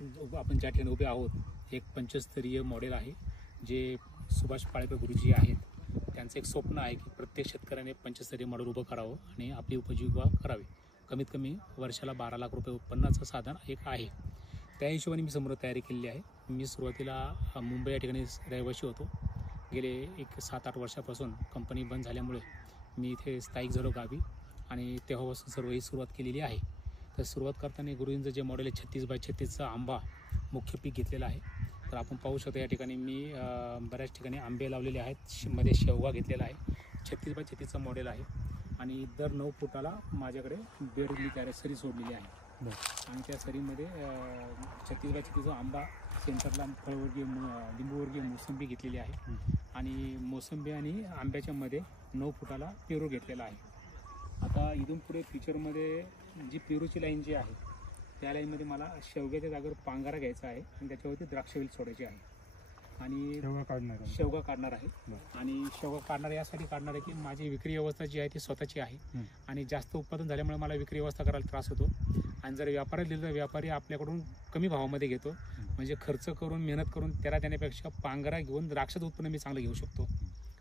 आपण ज्या ठिकाणी उभे आहोत एक पंचस्तरीय मॉडेल आहे जे सुभाष पाळेकर गुरुजी आहेत. त्यांचं एक स्वप्न आहे की प्रत्येक शेतकऱ्याने पंचस्तरीय मॉडेल उभं करावं आणि आपली उपजीविका करावी. कमीत कमी वर्षाला 12 लाख रुपये उत्पन्नाचं साधन एक आहे. त्या हिशोबाने मी समोर तयारी केलेली आहे. मी सुरुवातीला मुंबई या ठिकाणी रहिवासी होतो. गेले एक 7-8 वर्षापासून कंपनी बंद झाल्यामुळे मी इथे स्थायिक झालो गावी आणि तेव्हापासून सर्व ही सुरुवात केलेली आहे. तर सुरुवात करताना गुरुजींचं जे मॉडेल आहे 36x36चा आंबा मुख्य पीक घेतलेला आहे. तर आपण पाहू शकतो या ठिकाणी मी बऱ्याच ठिकाणी आंबे लावलेले आहेत. मध्ये शेवगा घेतलेला आहे. 36x36चा मॉडेल आहे आणि दर 9 फुटाला माझ्याकडे बेड मी त्या सरी सोडलेली आहे. आणि त्या सरीमध्ये 36x36चा आंबा सेंटरला फळवर्गीय लिंबूवर्गीय मोसंबी घेतलेली आहे आणि मोसंबी आणि आंब्याच्या मध्ये 9 फुटाला पेरू घेतलेला आहे. आता इथून पुढे फ्युचरमध्ये जी पेरूची लाईन जी आहे त्या लाईनमध्ये मला शेवग्याच्या जागेवर पांगारा घ्यायचा आहे आणि त्याच्यावरती द्राक्षवेल सोडायची आहे आणि शेवगा काढणार आहे. आणि शेवगा काढणार यासाठी काढणार आहे की माझी विक्री व्यवस्था जी आहे ती स्वतःची आहे आणि जास्त उत्पादन झाल्यामुळे मला विक्री व्यवस्था करायला त्रास होतो. आणि जर व्यापाऱ्याला दिलं तर व्यापारी आपल्याकडून कमी भावामध्ये घेतो. म्हणजे खर्च करून मेहनत करून त्याला देण्यापेक्षा पांगारा घेऊन द्राक्षाचं उत्पन्न मी चांगलं घेऊ शकतो,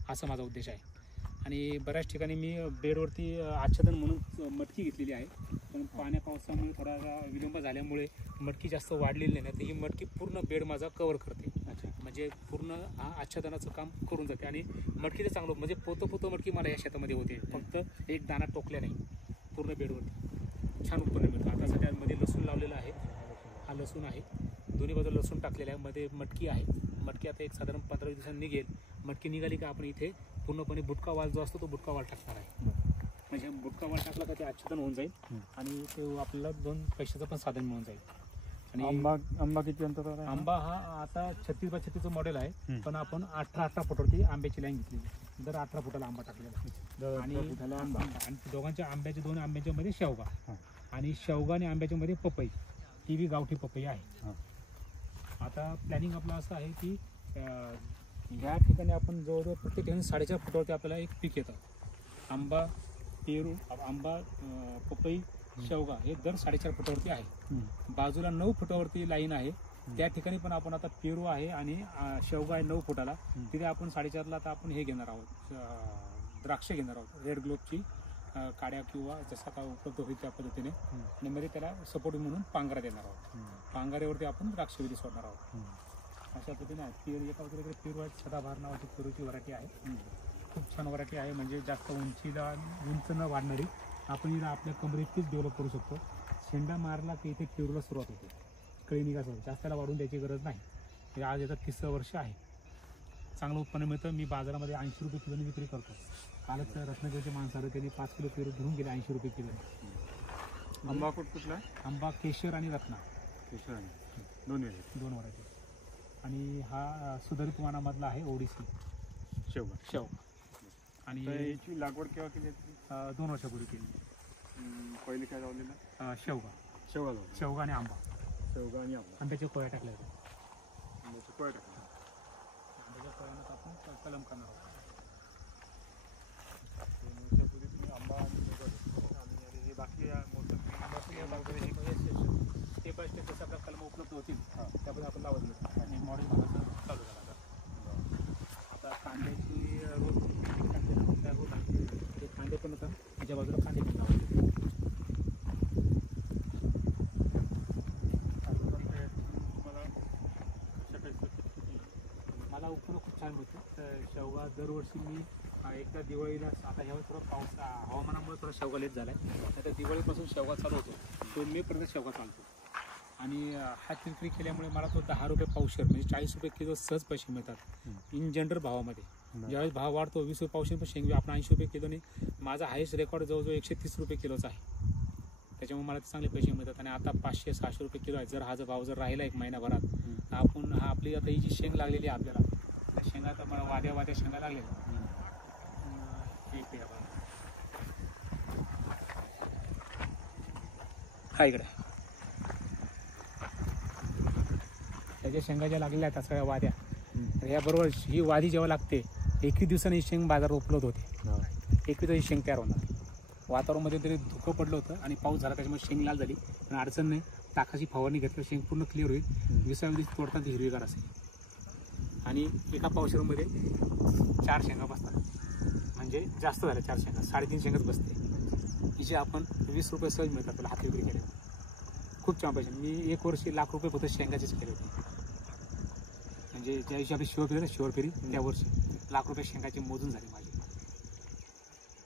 असा माझा उद्देश आहे. आणि बऱ्याच ठिकाणी मी बेडवरती आच्छादन म्हणून मटकी घेतलेली आहे. पण पाण्या पावसामुळे थोडा विलंब झाल्यामुळे मटकी जास्त वाढलेली नाही. तर ही मटकी पूर्ण बेड माझा कव्हर करते. म्हणजे पूर्ण हा आच्छादनाचं काम करून जाते आणि मटकीचं चांगलं म्हणजे पोतं मटकी मला या शेतामध्ये होते. फक्त एक दाणा टोकल्या नाही, पूर्ण बेडवरती छान उत्पन्न मिळतं. आता सध्यामध्ये लसूण लावलेलं आहे. हा लसूण आहे, दोन्ही बाजूला लसूण टाकलेला आहे. मध्ये मटकी आहे. मटकी आता एक साधारण 15 दिवसांनी निघेल. मटकी निघाली का आपण इथे पूर्णपणे बुटका वाल जो असतो तो बुटका वाल टाकणार आहे. म्हणजे बुटका वाल टाकला का ते आच्छादन होऊन जाईल आणि ते आपल्याला 2 पैशाचं पण साधन मिळून जाईल. आणि आंबा किती अंतर आहे? आंबा हा आता 36x36चं मॉडेल आहे. पण आपण 18 फुटावरती आंब्याची लाईन घेतलेली. दर 18 फुटाला आंबा टाकलेला आणि दोघांच्या आंब्याच्या 2 आंब्याच्या मध्ये शेवगा आणि शेवगा आणि आंब्याच्या मध्ये पपई, ती बी गावठी पपई आहे. आता प्लॅनिंग आपलं असं आहे की ह्या ठिकाणी आपण जवळजवळ प्रत्येक ठिकाणी 4.5 फुटावरती आपल्याला एक पीक येतं. आंबा, पेरू, आंबा, पपई, शेवगा हे दर 4.5 फुटावरती आहे. बाजूला 9 फुटावरती लाईन आहे. त्या ठिकाणी पण आपण आता पेरू आहे आणि शेवगा आहे 9 फुटाला. तिथे आपण 4.5ला आता आपण हे घेणार आहोत, द्राक्ष घेणार आहोत. रेड ग्लोबची काड्या किंवा जसा का उपलब्ध होईल त्या पद्धतीने. आणि मध्ये त्याला सपोर्ट म्हणून पांघरा देणार आहोत. पांघऱ्यावरती आपण द्राक्षवेली सोडणार आहोत. अशा पद्धतीने पेरू एका वगैरे पेरू आहे. सदाबहार नावाची पेरूची व्हरायटी आहे. खूप छान व्हरायटी आहे. म्हणजे जास्त उंच न वाढणारी. आपण हिला आपल्या कमरेतच डेव्हलप करू शकतो. शेंडा मारला की इथे पेरूला सुरुवात होते. कळी निघायचं जास्त त्याला वाढून द्यायची गरज नाही. हे आज याचं 30चं वर्ष आहे. चांगलं उत्पन्न मिळतं. मी बाजारामध्ये 80 रुपये किलोने विक्री करतो. कालच रत्नागिरीच्या माणसाला त्यांनी 5 किलो पेरू घेऊन गेले 80 रुपये किलो. आंबा कुठला? आंबा केशर आणि रत्ना, केशर आणि 2 व्हरायटी. आणि हा सुधारित वाणामधला आहे ओडिसी शेवगा. आणि याची लागवड केव्हा केली? 2 वर्षापूर्वी केली. पहिले काय लावलेलं? शेवगा आणि आंबा. आंब्याच्या कोया टाकल्या होत्या. आंब्याच्या कोयानं आपण कलम करणार आहोत. आंबा आणि हे बाकी स्टेप बाय स्टेप जसं आपल्या कलम उपलब्ध होतील त्यामध्ये आपण लावत गेलो आणि मॉडेल बघायचं चालू झालं. आता कांद्याची रोज त्या रोज ते कांदे पण होतात. त्याच्या बाजूला कांदे पण लावले. मला उत्पन्न खूप छान मिळतं. तर शेवगा दरवर्षी मी एकदा दिवाळीला, आता ह्यावेळी थोडं हवामानामुळे थोडा शेवगा लेट झाला आहे. आता दिवाळीपासून शेवगा चालू होतो. तो मेपर्यंत शेवगा चालतो. आणि हा विक्री केल्यामुळे मला तो 10 रुपये पावशेर म्हणजे 40 रुपये किलो सहज पैसे मिळतात इन जनरल भावामध्ये. ज्यावेळेस भाव वाढतो 20 रुपये पावशेर पण शेंगवी आपण 80 रुपये किलोने. माझा हायस्ट रेकॉर्ड जवळजवळ 130 रुपये किलोचा आहे. त्याच्यामुळे मला चांगले पैसे मिळतात. आणि आता 500-600 रुपये किलो आहे. जर हा भाव जर राहिला एक महिनाभरात तर आपण आपली आता ही जी शेंग लागलेली आहे आपल्याला, त्या शेंगा तर मला वाद्या शेंगा लागलेल्या. हा इकडे त्याच्या शेंगा ज्या लागलेल्या आहेत सगळ्या वाद्या. याबरोबर ही वादी जेव्हा लागते 21 दिवसांनी ही शेंग बाजारात उपलब्ध होते. 21 दिवसाची शेंग तयार होणार. वातावरणामध्ये तरी धुकं पडलं होतं आणि पाऊस झाला त्याच्यामुळे शेंग लाल झाली. पण अडचण नाही. ताकाची फवारणी घेतल्यावर शेंग पूर्ण क्लिअर होईल. 20व्या दिवशी तोडताना ती हिरवीगार असेल. आणि एका पावशेरमध्ये 4 शेंगा बसतात, म्हणजे जास्त झाल्या 4 शेंगा, 3.5 शेंगाच बसते. हिचे आपण 20 रुपये सहज मिळतात त्याला हात विक्री केले. खूप छान पैसे. मी 1 वर्ष ₹1,00,000 फक्त शेंगाचेच केले होते. म्हणजे ज्या दिवशी आपली शिवर फिरी ना, शिवर फिरी, त्या वर्षी ₹1,00,000 शेंगाचे मोजून झाले माझे.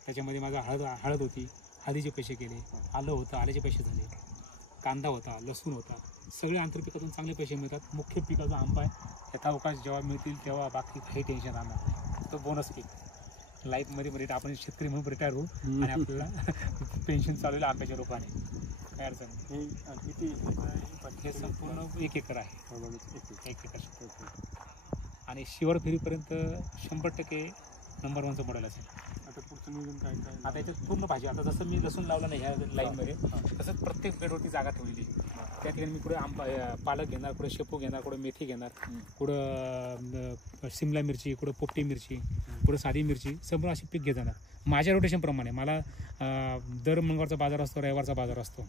त्याच्यामध्ये माझा हळद होती, हळदीचे पैसे केले, आलं होतं, आल्याचे पैसे झाले, कांदा होता, लसूण होता. सगळे आंतरपिकातून चांगले पैसे मिळतात. मुख्य पिकाचा आंबा आहे, यथावकाश जेव्हा मिळतील तेव्हा बाकी काही टेन्शन राहणार नाही. तो बोनस पीक लाईफमध्ये आपण शेतकरी म्हणून रिटायर होऊ आणि आपल्याला पेन्शन चालू आहे आंब्याच्या रोपाने. काय अडचण नाही. किती हे संपूर्ण 1 एकर आहे. 1 एकर. आणि शिवर फेरीपर्यंत 100% नंबर 1चं मॉडेल असेल. आता पुढचं नियोजन काय काय? आता याच्यात पूर्ण भाजी, आता जसं मी लसूण लावला नाही ह्या लाईनमध्ये, तसंच प्रत्येक बेडवरती जागा ठेवलेली. त्या ठिकाणी मी कुठे पालक घेणार, कुठे शेपू घेणार, कुठे मेथी घेणार, कुठं शिमला मिरची, कुठं पोपटी मिरची, कुठं साधी मिरची, सगळं अशी पीक घेत जाणार माझ्या रोटेशनप्रमाणे. मला दर मंगळवारचा बाजार असतो, रविवारचा बाजार असतो.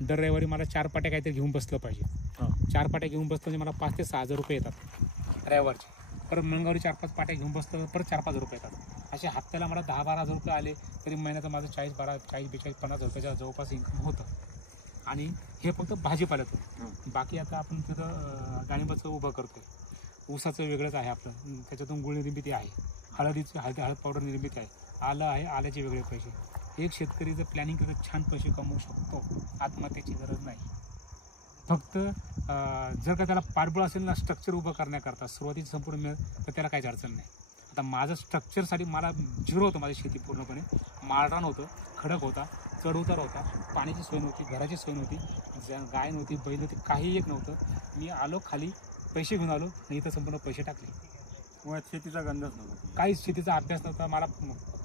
दर रविवारी मला 4 पाट्या काहीतरी घेऊन बसलं पाहिजे. 4 पाट्या घेऊन बसलं म्हणजे मला 5,000 ते 6,000 रुपये येतात रविवारचे. परत मंगळवारी 4-5 पाट्या घेऊन बसलं तर परत 4-5 रुपये येतात. असे हप्त्याला मला 10-12 हजार रुपये आले तरी महिन्याचं माझं 40-42-50 रुपयाच्या जवळपास इन्कम होतं. आणि हे फक्त भाजीपाल्यातून. बाकी आता आपण तिथं डाळिंबाचं उभं करतोय, ऊसाचं वेगळंच आहे आपलं, त्याच्यातून गुळ निर्मिती आहे, हळद पावडर निर्मिती आहे, आलं आहे, आल्याचे वेगळे पैसे. एक शेतकरी जर प्लॅनिंग केलं छान पैसे कमवू शकतो. आत्महत्येची गरज नाही. फक्त जर का त्याला पाठबळ असेल ना स्ट्रक्चर उभं करण्याकरता सुरुवातीची संपूर्ण मिळेल तर त्याला काहीच अडचण नाही. आता माझं स्ट्रक्चरसाठी मला 0 होतं. माझी शेती पूर्णपणे माळरान होतं, खडक होता, चढउतार होता, पाण्याची सोय नव्हती, घराची सोय नव्हती, गाय नव्हती, बैल नव्हती, काही एक नव्हतं. मी आलो खाली, पैसे घेऊन आलो आणि इथं संपूर्ण पैसे टाकले. मुळात शेतीचा गंधच नव्हता, काहीच शेतीचा अभ्यास नव्हता. मला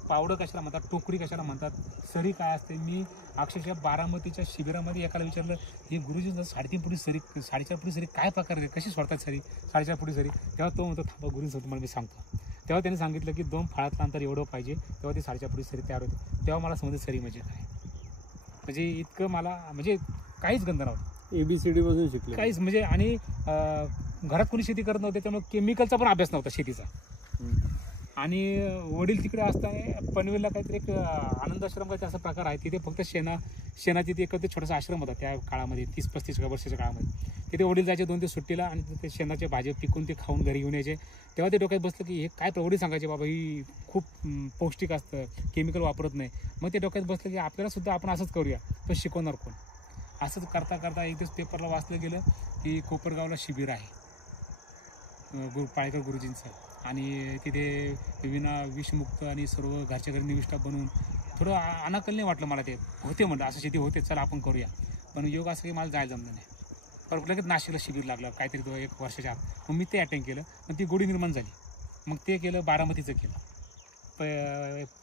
पावडं कशाला म्हणतात, टोकरी कशाला म्हणतात, सरी काय असते. मी अक्षरशः बारामतीच्या शिबिरामध्ये एकाला विचारलं, हे गुरुजी 3.5 फुटी सरी, 4.5 फुटी सरी काय प्रकार आहे, कशी सोडतात सरी, 4.5 फुटी सरी. तेव्हा तो म्हणतो, थांबा गुरुजी तुम्हाला मी सांगतो. तेव्हा त्यांनी सांगितलं की 2 फाळातलं अंतर एवढं पाहिजे, तेव्हा ती 4.5 फुटी सरी तयार होते. तेव्हा मला समजलं सरी म्हणजे काय. म्हणजे इतकं मला म्हणजे काहीच गंध नव्हतं. ABCD पासून शिकले काहीच म्हणजे. आणि घरात कोणी शेती करत नव्हते त्यामुळे केमिकलचा पण अभ्यास नव्हता शेतीचा. आणि वडील तिकडे असताना पनवेलला काहीतरी एक आनंद आश्रम काहीतरी असा प्रकार आहे. तिथे फक्त शेणाची ती एक छोटासा आश्रम होता त्या काळामध्ये, 30-35 वर्षाच्या काळामध्ये. तिथे वडील जायचे 2 दिवस सुट्टीला आणि ते शेणाचे भाजी पिकून ते खाऊन घरी घेऊन यायचे. तेव्हा ते डोक्यात बसलं की हे काय, वडील सांगायचे बाबा ही खूप पौष्टिक असतं, केमिकल वापरत नाही. मग ते डोक्यात बसलं की आपल्याला सुद्धा आपण असंच करूया, पण शिकवणार कोण. असंच करता करता एक दिवस पेपरला वाचलं गेलं की कोपरगावला शिबिर आहे पाळेकर गुरुजींचं. आणि तिथे विषमुक्त आणि सर्व घरच्या घरी निविष्ठा बनवून थोडं अनाकल नाही वाटलं मला. ते होते म्हणलं असं शेती होते, चला आपण करूया. पण योग असं की मला जायला जमलं नाही. परत लगेच नाशिकला शिबिर लागलं काहीतरी 1 वर्षाच्या आत. मग मी ते अटेंड केलं, पण ती गोडी निर्माण झाली. मग ते केलं, बारामतीचं केलं,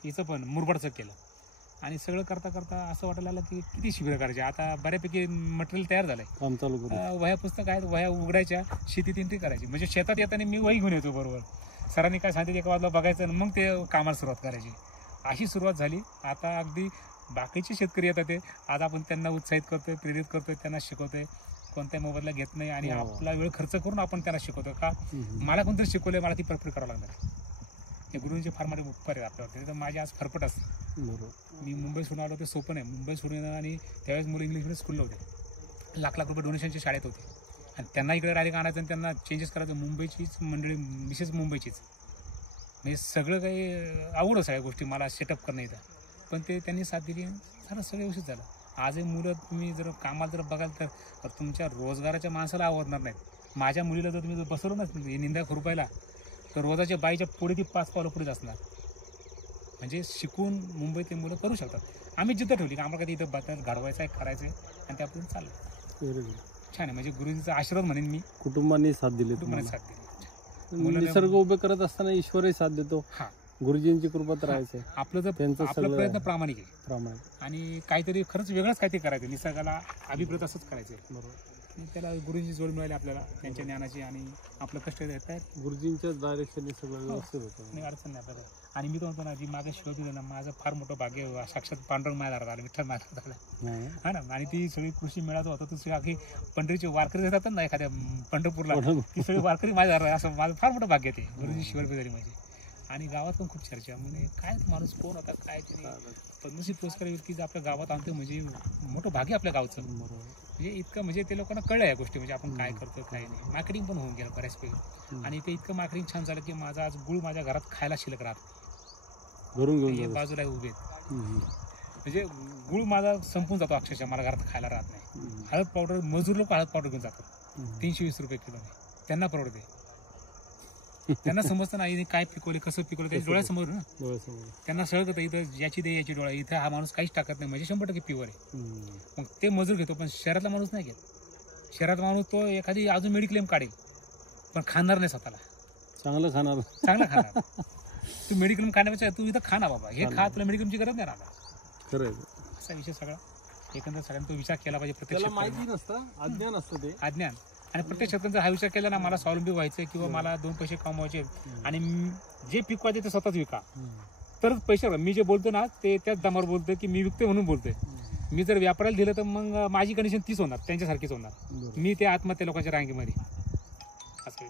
हिचं पण मुरबाडचं केलं. आणि सगळं करता करता असं वाटायला लागलं की किती शिबिरं करायचे. आता बऱ्यापैकी मटेरियल तयार झालं आहे, काम चालू करू. वह्या पुस्तक आहेत, वह्या उघडायच्या, शेतीत एंट्री करायची. म्हणजे शेतात येताना मी वही घेऊन येतो बरोबर, सरांनी काय सांगितलं एका बाजूला बघायचं आणि मग ते कामाला सुरुवात करायची. अशी सुरुवात झाली. आता अगदी बाकीचे शेतकरी येतात ते, आज आपण त्यांना उत्साहित करतोय, प्रेरित करतोय, त्यांना शिकवतोय, कोणत्याही मोबदला घेत नाही. आणि आपला वेळ खर्च करून आपण त्यांना शिकवतो. का मला कोणतरी शिकवलंय, मला ती परफेक्ट करावं लागणार. हे गुरुंचे फार मोठे उपकार आहेत आपल्यावरती. तर माझी आज फरफट असते. मी मुंबई सोडून आलो ते सोपं नाही. मुंबई सोडून येणं, आणि त्यावेळेस मुलं इंग्लिश मिडियम स्कूलला होते, लाख रुपये डोनेशनच्या शाळेत होते. आणि त्यांना इकडे डायरेक्ट आणायचं आणि त्यांना चेंजेस करायचं. मुंबईचीच मंडळी, मिसेस मुंबईचीच. म्हणजे सगळं काही आवडं सगळ्या गोष्टी मला सेटअप करणं येतं. पण ते त्यांनी साथ दिली, झालं, सगळं व्यवस्थित झालं. आजही मुलं तुम्ही जर कामाला जर बघाल तर तुमच्या रोजगाराच्या माणसाला आवडणार नाहीत. माझ्या मुलीला जर तुम्ही जर बसवलं ना निंदा खुरपायला, तर रोजाच्या बाईच्या पुढे ती 5 पावलं पुढेच असणार. म्हणजे शिकून मुंबईतले मुलं करू शकतात. आम्ही जिद्द ठेवली की आम्हाला कधी इथं बदल घडवायचं आहे, करायचं आहे, आणि त्यापासून चाललं. छान आहे. म्हणजे गुरुजींचा आशीर्वाद म्हणेन मी. कुटुंबाने साथ दिली, कुटुंबाने साथ दिली. निसर्ग उभे करत असताना ईश्वरही साथ देतो. हा, गुरुजींची कृपा राहायचं. आपलं जर आपला प्रयत्न प्रामाणिक आहे, प्रामाणिक, आणि काहीतरी खरंच वेगळंच काहीतरी करायचं, निसर्गाला अभिप्रेत असंच करायचं. बरोबर. त्याला गुरुजी जोड मिळाली आपल्याला त्यांच्या ज्ञानाची आणि आपलं कष्ट घेत आहेत गुरुजींच्याच डायरेक्शनने सगळं व्यवस्थित होतं. आणि अडचण नाही आपल्याला. आणि मी तर म्हणतो ना, जी मागे शिवाय दिलं ना, माझं फार मोठं भाग्य साक्षात पांडुरंग माझ्या दारात आलं, विठ्ठल माझ्या दारात आला. हा ना. आणि ती सगळी कृषी मेळाचं होतं, ती अगदी पंढरीचे वारकरी जातात ना एखाद्या पंढरपूरला, ती सगळी वारकरी माझ्या दारात, असं माझं फार मोठं भाग्य ते गुरुजी शिवाय बिजारी म्हणजे. आणि गावात पण खूप चर्चा, म्हणजे काय माणूस कोण होता, काय तिने पद्मश्री पुरस्कार व्यक्ती आपल्या गावात आणतो म्हणजे मोठं भाग्य आपल्या गावचं. म्हणजे इतकं म्हणजे ते लोकांना कळलं या गोष्टी, म्हणजे आपण काय करतो काय नाही. मार्केटिंग पण होऊन गेलं बऱ्याचपैकी. आणि ते इतकं मार्केटिंग छान झालं की माझा आज गुळ माझ्या घरात खायला शिल्लक राहत, घरून हे घेऊन बाजूला उभे आहेत. म्हणजे गुळ माझा संपून जातो अक्षरशः, मला घरात खायला राहत नाही. हळद पावडर, मजूर लोक हळद पावडर घेऊन जातात 320 रुपये किलो, त्यांना परवडते. त्यांना समजतं नाही काय पिकवले, कसं पिकवलं, त्याच्या डोळ्यासमोर ना, त्यांना सगळं इथं याची दे याची डोळा, इथं हा माणूस काहीच टाकत नाही, म्हणजे 100% प्युअर आहे. मग ते मजूर घेतो, पण शहरातला माणूस नाही घेत. शहरातला माणूस तो एखादी अजून मेडिक्लेम काढेल, पण खाणार नाही स्वतःला, चांगलं खाणार. तू मेडिक्लेम खाण्यापेक्षा तू इथं खा ना बाबा, हे खा, तुला मेडिक्लेमची गरज नाही राहणार. खरं असा विषय सगळा एकंदर सगळ्यांनी तो विचार केला पाहिजे. त्याला प्रत्येक माहिती नसतं, अज्ञान असतं ते. अज्ञान. आणि प्रत्येक शेतकऱ्यांचा हा विचार केला ना, मला स्वावलंबी व्हायचं किंवा मला 2 पैसे कमवायचे आणि जे पिकवायचे ते स्वतःच विका, तरच पैसे. मी जे बोलतो ना ते त्याच दमावर बोलतोय की मी विकते म्हणून बोलतोय. मी जर व्यापाराला दिलं तर मग माझी कंडिशन तीच होणार, त्यांच्यासारखीच होणार. मी ते आत्महत्या लोकांच्या रांगेमध्ये असं.